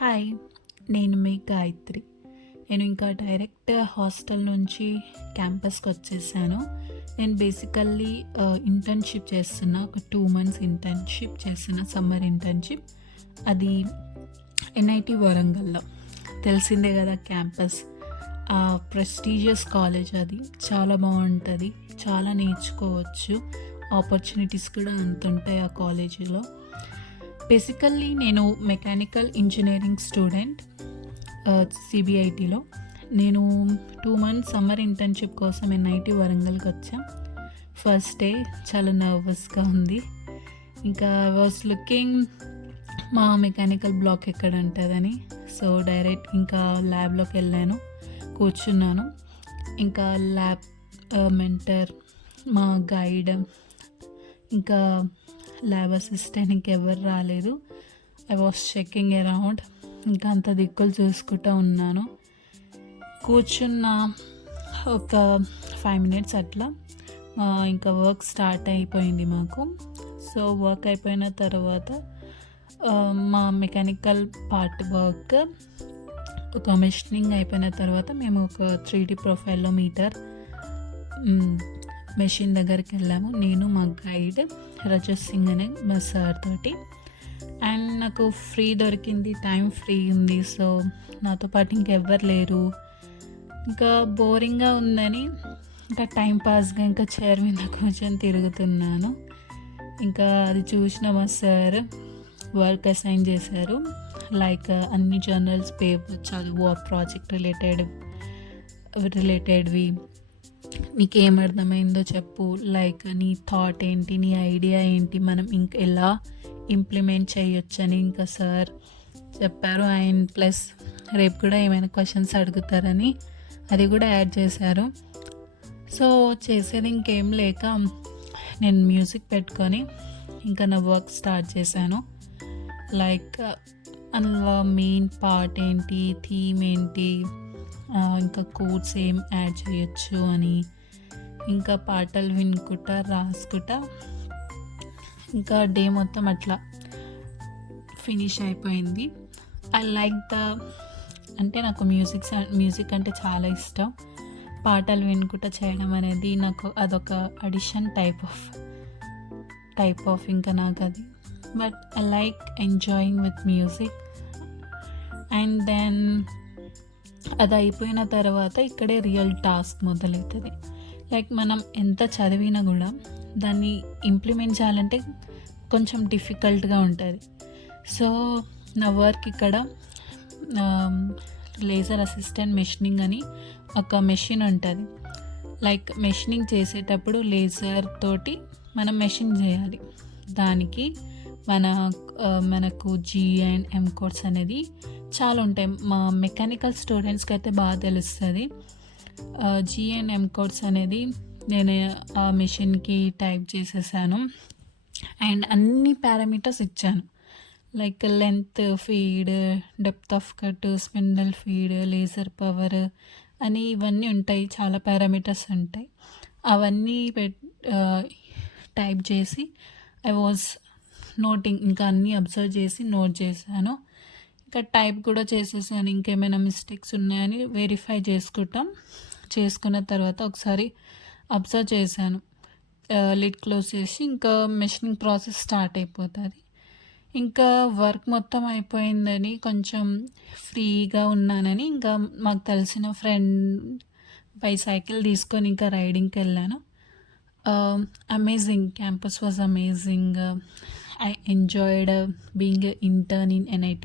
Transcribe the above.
Hi, నేను మీ గాయత్రి. నేను ఇంకా డైరెక్ట్ హాస్టల్ నుంచి క్యాంపస్కి వచ్చేసాను. నేను బేసికల్లీ ఇంటర్న్షిప్ చేస్తున్నా. ఒక 2 months ఇంటర్న్షిప్ చేస్తున్నా, సమ్మర్ ఇంటర్న్షిప్. అది ఎన్ఐటి వరంగల్లో. తెలిసిందే కదా క్యాంపస్. ప్రెస్టీజియస్ కాలేజ్ అది. చాలా బాగుంటుంది, చాలా నేర్చుకోవచ్చు. ఆపర్చునిటీస్ కూడా అంత ఉంటాయి ఆ కాలేజీలో. బేసికల్లీ నేను మెకానికల్ ఇంజనీరింగ్ స్టూడెంట్ సిబిఐటిలో. నేను 2 months సమ్మర్ ఇంటర్న్షిప్ కోసం ఎన్ఐటి వరంగల్కి వచ్చా. ఫస్ట్ డే చాలా నర్వస్గా ఉంది. ఇంకా ఐ వాస్ లుకింగ్ మా మెకానికల్ బ్లాక్ ఎక్కడ ఉంటుందని. సో డైరెక్ట్ ఇంకా ల్యాబ్లోకి వెళ్ళాను, కూర్చున్నాను. ఇంకా ల్యాబ్ మెంటర్, మా గైడ్, ఇంకా ల్యాబ్ అసిస్టెంట్ ఇంకెవరు రాలేదు. I was checking around. ఇంకా అంత దిక్కులు చూసుకుంటూ ఉన్నాను. కూర్చున్న ఒక 5 minutes అట్లా ఇంకా వర్క్ స్టార్ట్ అయిపోయింది మాకు. సో వర్క్ అయిపోయిన తర్వాత మా మెకానికల్ పార్ట్ వర్క్ ఒక మెషినింగ్ అయిపోయిన తర్వాత మేము ఒక 3D ప్రొఫైల్లో మీటర్ మెషిన్ దగ్గరికి వెళ్ళాము. నేను, మా గైడ్ రజత్ సింగ్ అనే మా సార్ తోటి. అండ్ నాకు ఫ్రీ దొరికింది, టైం ఫ్రీ ఉంది. సో నాతో పాటు ఇంకెవ్వరు లేరు. ఇంకా బోరింగ్గా ఉందని ఇంకా టైంపాస్గా ఇంకా చైర్ మీద కూర్చొని తిరుగుతున్నాను. ఇంకా అది చూసిన మా సార్ వర్క్ అసైన్ చేశారు. లైక్ అన్ని జర్నల్స్ పేపర్ చదువు, ఆ ప్రాజెక్ట్ రిలేటెడ్వి నీకేం అర్థమైందో చెప్పు, లైక్ నీ థాట్ ఏంటి, నీ ఐడియా ఏంటి, మనం ఇంక ఎలా ఇంప్లిమెంట్ చేయొచ్చని ఇంకా సార్ చెప్పారు. అండ్ ప్లస్ రేపు కూడా ఏమైనా క్వశ్చన్స్ అడుగుతారని అది కూడా యాడ్ చేశారు. సో చేసేది ఇంకేం లేక నేను మ్యూజిక్ పెట్టుకొని ఇంకా నా వర్క్ స్టార్ట్ చేశాను. లైక్ అందులో మెయిన్ పార్ట్ ఏంటి, థీమ్ ఏంటి, ఇంకా కోడ్స్ ఏం యాడ్ చేయొచ్చు అని, ఇంకా పాటలు వినుకుంటా రాసుకుంటా ఇంకా డే మొత్తం అట్లా ఫినిష్ అయిపోయింది. ఐ లైక్ అంటే నాకు మ్యూజిక్ అంటే చాలా ఇష్టం. పాటలు వినుకుంటా చేయడం అనేది నాకు అదొక అడిషన్ టైప్ ఆఫ్ ఇంకా నాకు అది. But I like enjoying with music. And then అది అయిపోయిన తర్వాత ఇక్కడే రియల్ టాస్క్ మొదలవుతుంది. లైక్ మనం ఎంత చదివినా కూడా దాన్ని ఇంప్లిమెంట్ చేయాలంటే కొంచెం డిఫికల్ట్గా ఉంటుంది. సో నా వర్క్ ఇక్కడ లేజర్ అసిస్టెంట్ మెషినింగ్ అని ఒక మెషిన్ ఉంటుంది. లైక్ మెషినింగ్ చేసేటప్పుడు లేజర్ తోటి మనం మెషిన్ చేయాలి. దానికి మనకు జీ అండ్ ఎం కోడ్స్ అనేది చాలా ఉంటాయి. మా మెకానికల్ స్టూడెంట్స్కి అయితే బాగా తెలుస్తుంది. జీ అండ్ ఎం కోడ్స్ అనేది నేను ఆ మెషిన్కి టైప్ చేసేసాను. అండ్ అన్ని పారామీటర్స్ ఇచ్చాను. Like length, feed, depth of cut, స్పిన్డల్ feed, laser power అని ఇవన్నీ ఉంటాయి. చాలా పారామీటర్స్ ఉంటాయి. అవన్నీ టైప్ చేసి ఐ వాజ్ నోటింగ్, ఇంకా అన్నీ అబ్జర్వ్ చేసి నోట్ చేశాను. ఇంకా టైప్ కూడా చేసేసాను. ఇంకేమైనా మిస్టేక్స్ ఉన్నాయని వెరిఫై చేసుకున్న తర్వాత ఒకసారి అబ్జర్వ్ చేశాను. లిడ్ క్లోజ్ చేసి ఇంకా మెషినింగ్ ప్రాసెస్ స్టార్ట్ అయిపోతుంది. ఇంకా వర్క్ మొత్తం అయిపోయిందని కొంచెం ఫ్రీగా ఉన్నానని ఇంకా మాకు తెలిసిన ఫ్రెండ్ బైసైకిల్ తీసుకొని ఇంకా రైడింగ్కి వెళ్ళాను. Amazing, campus was amazing. I enjoyed being an intern in NIT.